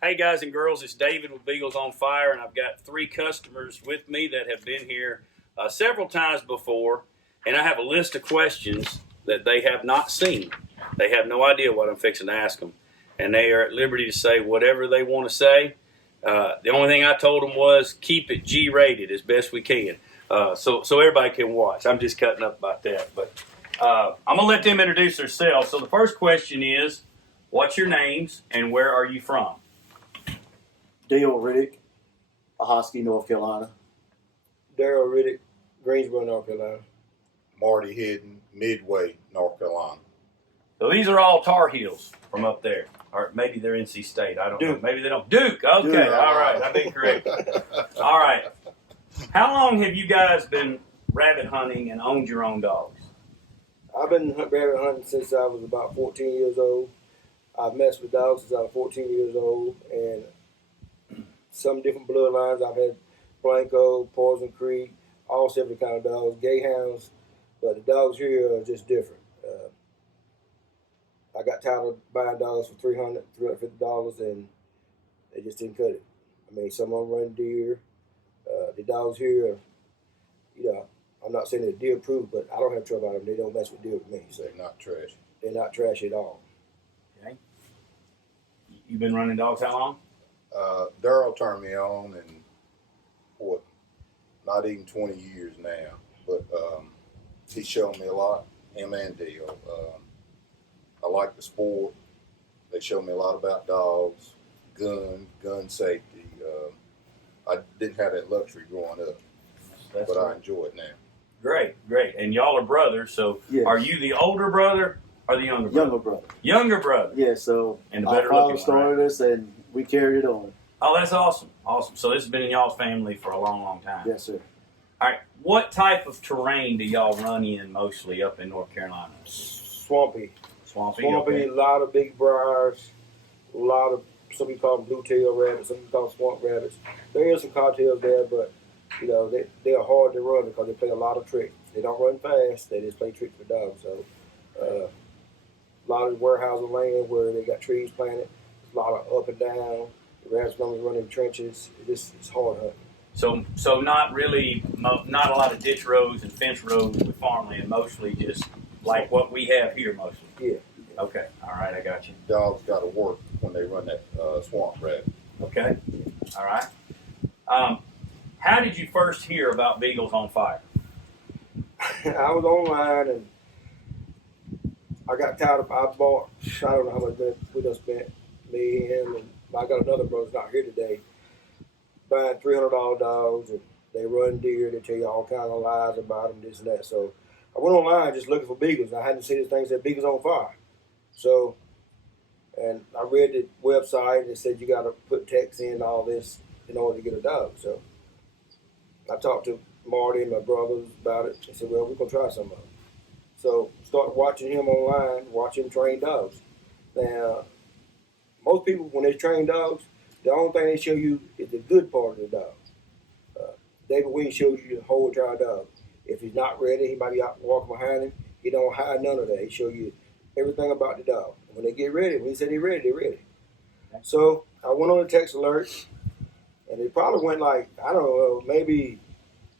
Hey guys and girls, it's David with Beagles on Fire, and I've got 3 customers with me that have been here several times before, and I have a list of questions that they have not seen. They have no idea what I'm fixing to ask them, and they are at liberty to say whatever they want to say. The only thing I told them was keep it G-rated as best we can, so everybody can watch. I'm just cutting up about that, but I'm going to let them introduce themselves. So the first question is, what's your names and where are you from? Darryl Riddick, Ahoskie, North Carolina. Darryl Riddick, Greensboro, North Carolina. Marty Hidden, Midway, North Carolina. So these are all Tar Heels from up there. Or maybe they're NC State. I don't know. Maybe they don't. Duke. Okay. Duke. All right. I've been correct. All right. How long have you guys been rabbit hunting and owned your own dogs? I've been rabbit hunting since I was about 14 years old. I've messed with dogs since I was 14 years old, and some different bloodlines. I've had Blanco, Poison Creek, all 70 kind of dogs, Greyhounds, but the dogs here are just different. I got tired of buying dogs for $300, $350, and they just didn't cut it. I mean, some of them run deer. The dogs here, I'm not saying they're deer proof, but I don't have trouble out of them. They don't mess with deer with me. So They're not trash. they're not trash at all. Okay. You've been running dogs how long? Darryl turned me on in, not even 20 years now, but he showed me a lot, him and Dale. I like the sport. They showed me a lot about dogs, gun safety. I didn't have that luxury growing up, but I enjoy it now. Great. And y'all are brothers, so Yes. Are you the older brother or the younger brother? Younger brother. Younger brother. Yeah, so And the our better father looking one, started us, and we carried it on. Oh, that's awesome. Awesome. So this has been in y'all's family for a long, long time. Yes, sir. All right. What type of terrain do y'all run in mostly up in North Carolina? Swampy. Swampy. A lot of big briars, a lot of, some people call them blue-tailed rabbits, some people call them swamp rabbits. There is some cottontails there, but they are hard to run because they play a lot of tricks. They don't run fast; they just play tricks for dogs. So, a lot of warehousing land where they got trees planted, a lot of up and down. The rabbits normally run in trenches. It's hard hunting. So not really, not a lot of ditch roads and fence roads with farmland. Mostly just like what we have here, mostly. Yeah. Okay. All right. I got you. Dogs got to work when they run that swamp rabbit. Okay. All right. How did you first hear about Beagles on Fire? I was online and I got tired of. I bought. I don't know how much we done spent. Me, him, and I got another brother's not here today. Buying $300 dogs, and they run deer. They tell you all kinds of lies about them, this and that. So I went online just looking for beagles. And I hadn't seen this thing that said Beagles on Fire. So, and I read the website and it said you got to put text in all this in order to get a dog. So I talked to Marty and my brothers about it. They said, well, we're going to try some of them. So started watching him online, watching him train dogs. Now, most people, when they train dogs, the only thing they show you is the good part of the dog. David Wing shows you the whole entire dog. If he's not ready, he might be out walking behind him. He don't hide none of that. He show you everything about the dog. When they get ready, when he said they're ready, they're ready. So I went on the text alert, and it probably went like, I don't know, maybe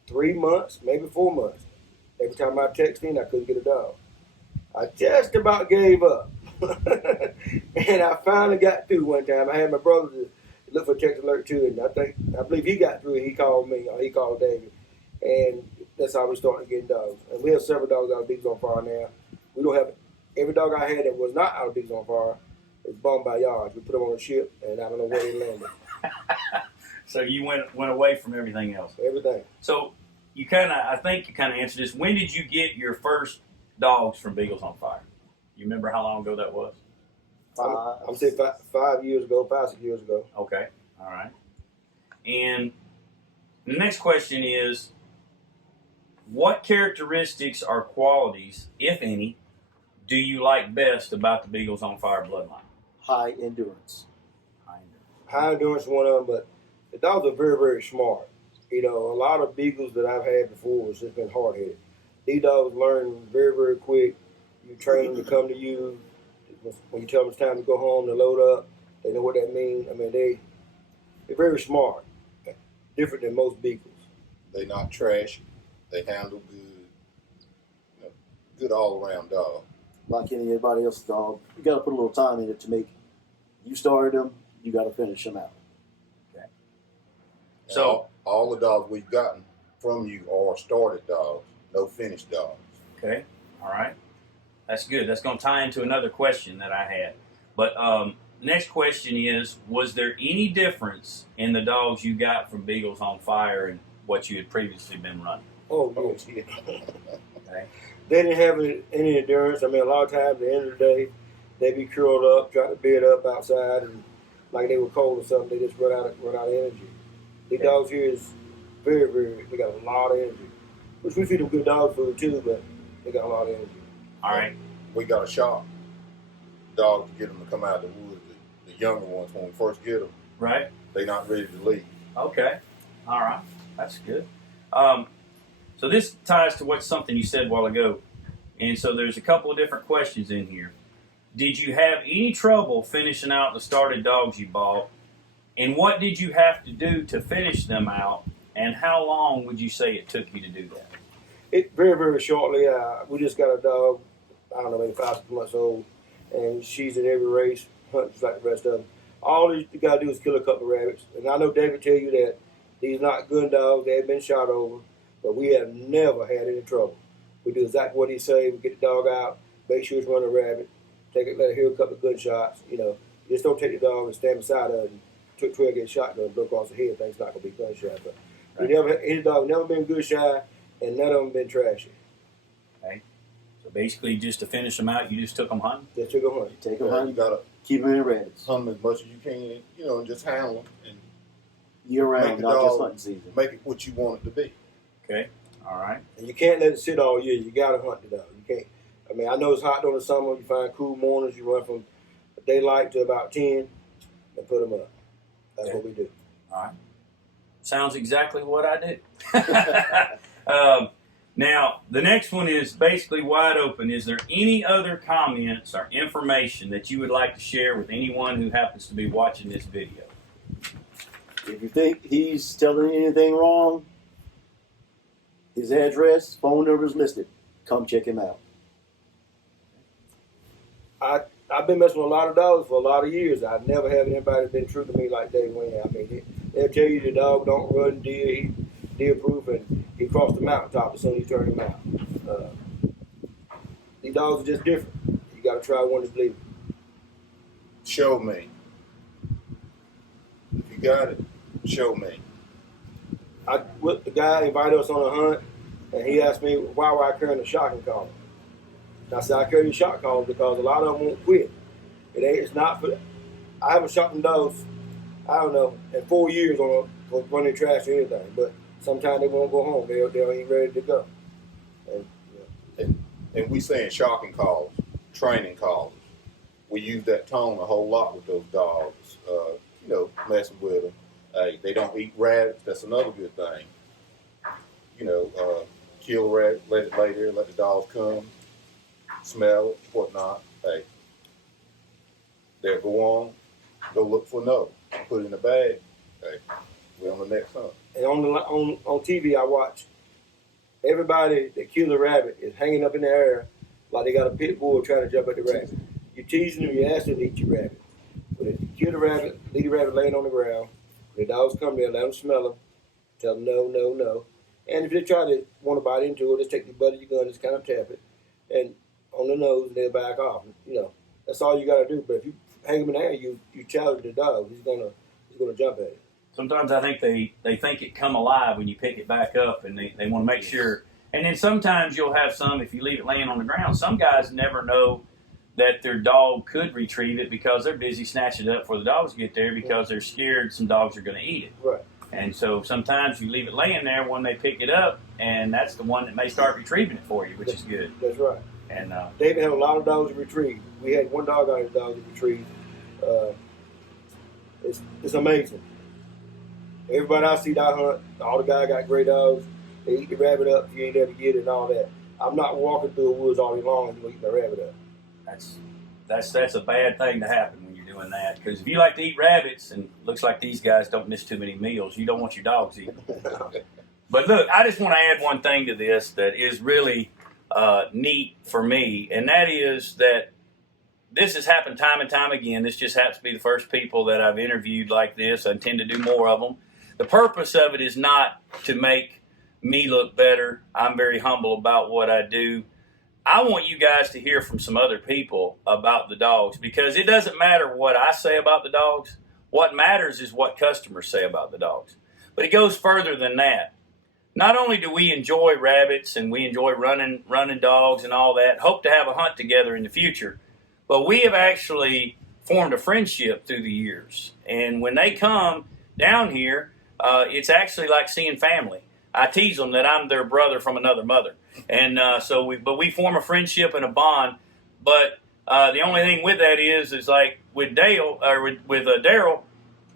3 months, maybe 4 months. Every time I text in, I couldn't get a dog. I just about gave up. And I finally got through one time. I had my brother to look for text alert too, and I believe he got through and he called me, or he called David. And that's how we started getting dogs. And we have several dogs out of Beagles on Fire now. We don't have, every dog I had that was not out of Beagles on Fire is bummed by yards. We put them on a ship, and I don't know where they landed. So you went away from everything else. Everything. So I think you kind of answered this. When did you get your first dogs from Beagles on Fire? You remember how long ago that was? I'm saying 5 years ago, 5, 6 years ago. Okay. All right. And the next question is, what characteristics or qualities, if any, do you like best about the Beagles on Fire bloodline? High endurance. High endurance is one of them, but the dogs are very, very smart. A lot of Beagles that I've had before was just been hard-headed. These dogs learn very, very quick. You train them to come to you. When you tell them it's time to go home, to load up, They know what that means. I mean, they're very smart, different than most beagles. They not trashy. They handle good. You know, good all around dog. Like anybody else's dog, you got to put a little time in it to make. You started them, you got to finish them out. So all the dogs we've gotten from you are started dogs, no finished dogs. okay, all right, that's good. That's going to tie into another question that I had. But next question is: was there any difference in the dogs you got from Beagles on Fire and what you had previously been running? Oh, yeah. Okay. They didn't have any endurance. I mean, a lot of times at the end of the day, they'd be curled up, trying to bed up outside, and like they were cold or something, they just run out of energy. These dogs here is very, very. They got a lot of energy, which we feed them good dog food too, but they got a lot of energy. All right. We got a shot dog to get them to come out of the woods. The younger ones, when we first get them, Right. they not ready to leave. Okay. All right. That's good. So this ties to something you said a while ago. And so there's a couple of different questions in here. Did you have any trouble finishing out the started dogs you bought? And what did you have to do to finish them out? And how long would you say it took you to do that? It very, very shortly. We just got a dog. I don't know, maybe 5 6 months old, and she's in every race, hunting just like the rest of them. All you got to do is kill a couple of rabbits. And I know David tell you that these not gun dogs. They have been shot over, but we have never had any trouble. We do exactly what he say. We get the dog out, make sure it's running a rabbit, let it hear a couple of gunshots. You know, just don't take the dog and stand beside her and trail get shot and blow across the head. Things not gonna be gunshot. But his dog never been good shy, and none of them been trashy. Okay. So basically, just to finish them out, you just took them hunting? Just took them hunting. Take them You hunting, gotta keep them in rabbits. hunt them as much as you can, you know, and just handle them and Year Make round, the not just dog- hunting season. make it what you want it to be. Okay. All right. And you can't let it sit all year. You gotta hunt the dog. You can't. I mean, I know it's hot during the summer. You find cool mornings. You run from daylight to about 10 and put them up. That's Okay. what we do. All right. Sounds exactly what I do. Now, the next one is basically wide open. Is there any other comments or information that you would like to share with anyone who happens to be watching this video? If you think he's telling you anything wrong, his address, phone number is listed. Come check him out. I've been messing with a lot of dogs for a lot of years. I've never had anybody been true to me like Dave Wayne. I mean, they'll tell you the dog don't run deer, deer proof, and he crossed the mountaintop as soon as you turn him out. These dogs are just different. You got to try one to believe it. Show me. If you got it, show me. The guy invited us on a hunt, and he asked me why were I carrying a shocking collar. And I said I carry a shock collar because a lot of them won't quit. It's not for. I haven't shot them dogs, I don't know, in 4 years on running trash or anything. But sometimes they won't go home. They ain't ready to go. And we saying shocking calls, training calls. We use that tone a whole lot with those dogs. You know, messing with them. They don't eat rabbits. That's another good thing. You know, kill a rabbit, let it lay there, let the dogs come, smell it, whatnot. Hey, they'll go on, go look for another, put it in a bag. Hey, we're on the next hunt. And on TV, I watch everybody that killed a rabbit is hanging up in the air like they got a pit bull trying to jump at the rabbit. You're teasing them, you ask them to eat your rabbit. But if you kill the rabbit, leave the rabbit laying on the ground, the dogs come there, let them smell them, tell them no, no, no. And if they try to want to bite into it, just take the butt of your gun, just kind of tap it, and on the nose, and they'll back off. You know, that's all you got to do. But if you hang him in the air, you challenge the dog. He's gonna jump at it. Sometimes I think they think it come alive when you pick it back up, and they want to make sure. And then sometimes you'll have some, if you leave it laying on the ground, some guys never know that their dog could retrieve it because they're busy snatching it up before the dogs get there because they're scared some dogs are going to eat it. Right. And so sometimes you leave it laying there when they pick it up, and that's the one that may start retrieving it for you, which is good. That's right. And David had a lot of dogs to retrieve. We had one dog out of his dog to retrieve. It's amazing. Everybody I see that hunt, all the guys got great dogs. They eat the rabbit up if you ain't there to get it and all that. I'm not walking through the woods all day long and eat the rabbit up. that's a bad thing to happen when you're doing doing that, because if you like to eat rabbits, and looks like these guys don't miss too many meals, you don't want your dogs eating. But look, I just want to add one thing to this that is really neat for me, and that is that this has happened time and time again. This just happens to be the first people that I've interviewed like this. I intend to do more of them. The purpose of it is not to make me look better. I'm very humble about what I do. I want you guys to hear from some other people about the dogs, because it doesn't matter what I say about the dogs. What matters is what customers say about the dogs. But it goes further than that. Not only do we enjoy rabbits and we enjoy running dogs and all that, hope to have a hunt together in the future, but we have actually formed a friendship through the years. And when they come down here, it's actually like seeing family. I tease them that I'm their brother from another mother. And but we form a friendship and a bond. But the only thing with that is like with Dale, or with Darryl,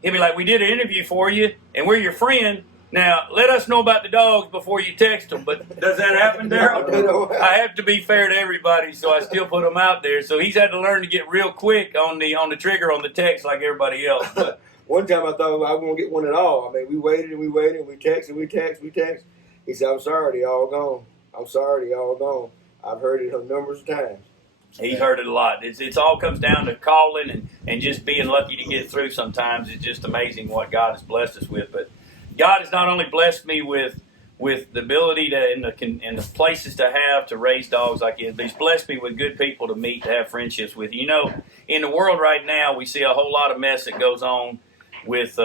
he'll be like, we did an interview for you, and we're your friend. Now, let us know about the dogs before you text them. But does that happen, Darryl? I have to be fair to everybody, so I still put them out there. So he's had to learn to get real quick on the trigger on the text like everybody else. But one time I thought I won't get one at all. I mean, we waited and we waited, and we text. He said, I'm sorry, they all gone. I'm sorry, they all gone. I've heard it numbers of times. He's heard it a lot. It's all comes down to calling and just being lucky to get through sometimes. It's just amazing what God has blessed us with. But God has not only blessed me with the ability to and the places to have to raise dogs like this, but He's blessed me with good people to meet, to have friendships with. You know, in the world right now, we see a whole lot of mess that goes on with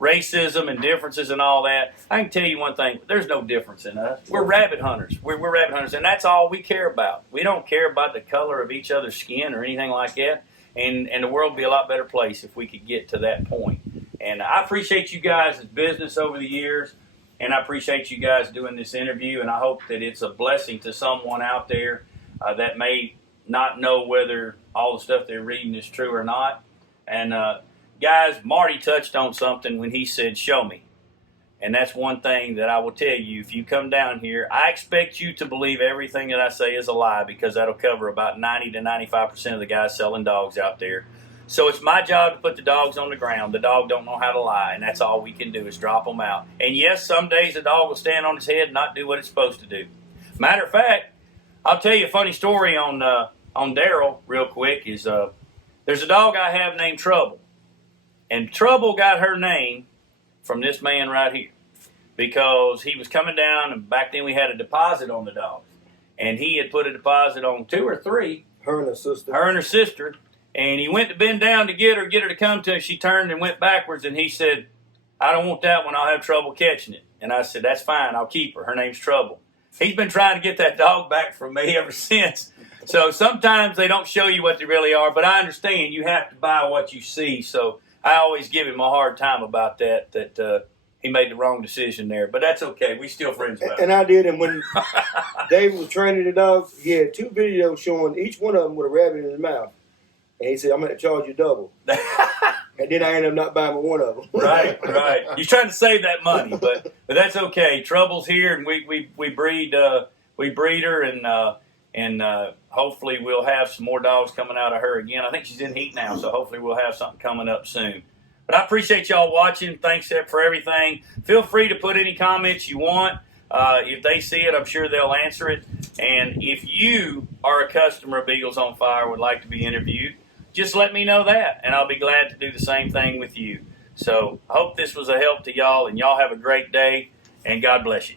racism and differences and all that. I can tell you one thing: there's no difference in us. We're rabbit hunters. We're rabbit hunters, and that's all we care about. We don't care about the color of each other's skin or anything like that. And the world would be a lot better place if we could get to that point. And I appreciate you guys' business over the years, and I appreciate you guys doing this interview, and I hope that it's a blessing to someone out there that may not know whether all the stuff they're reading is true or not. And guys, Marty touched on something when he said, show me. And that's one thing that I will tell you. If you come down here, I expect you to believe everything that I say is a lie, because that'll cover about 90 to 95% of the guys selling dogs out there. So it's my job to put the dogs on the ground. The dog don't know how to lie, and that's all we can do is drop them out. And yes, some days the dog will stand on its head and not do what it's supposed to do. Matter of fact, I'll tell you a funny story on Darryl real quick. Is there's a dog I have named Trouble, and Trouble got her name from this man right here, because he was coming down, and back then we had a deposit on the dogs, and he had put a deposit on 2 or 3. Her and her sister. And he went to bend down to get her to come to him. She turned and went backwards, and he said, I don't want that one. I'll have trouble catching it. And I said, that's fine. I'll keep her. Her name's Trouble. He's been trying to get that dog back from me ever since. So sometimes they don't show you what they really are, but I understand you have to buy what you see. So I always give him a hard time about that he made the wrong decision there. But that's okay. We still friends about it. And I did. And when David was training the dogs, he had 2 videos showing each one of them with a rabbit in his mouth. And he said, I'm going to charge you double. And then I ended up not buying one of them. Right. You're trying to save that money, but that's okay. Trouble's here, and we breed her, and hopefully we'll have some more dogs coming out of her again. I think she's in heat now, so hopefully we'll have something coming up soon. But I appreciate y'all watching. Thanks for everything. Feel free to put any comments you want. If they see it, I'm sure they'll answer it. And if you are a customer of Eagles on Fire and would like to be interviewed, just let me know that, and I'll be glad to do the same thing with you. So I hope this was a help to y'all, and y'all have a great day, and God bless you.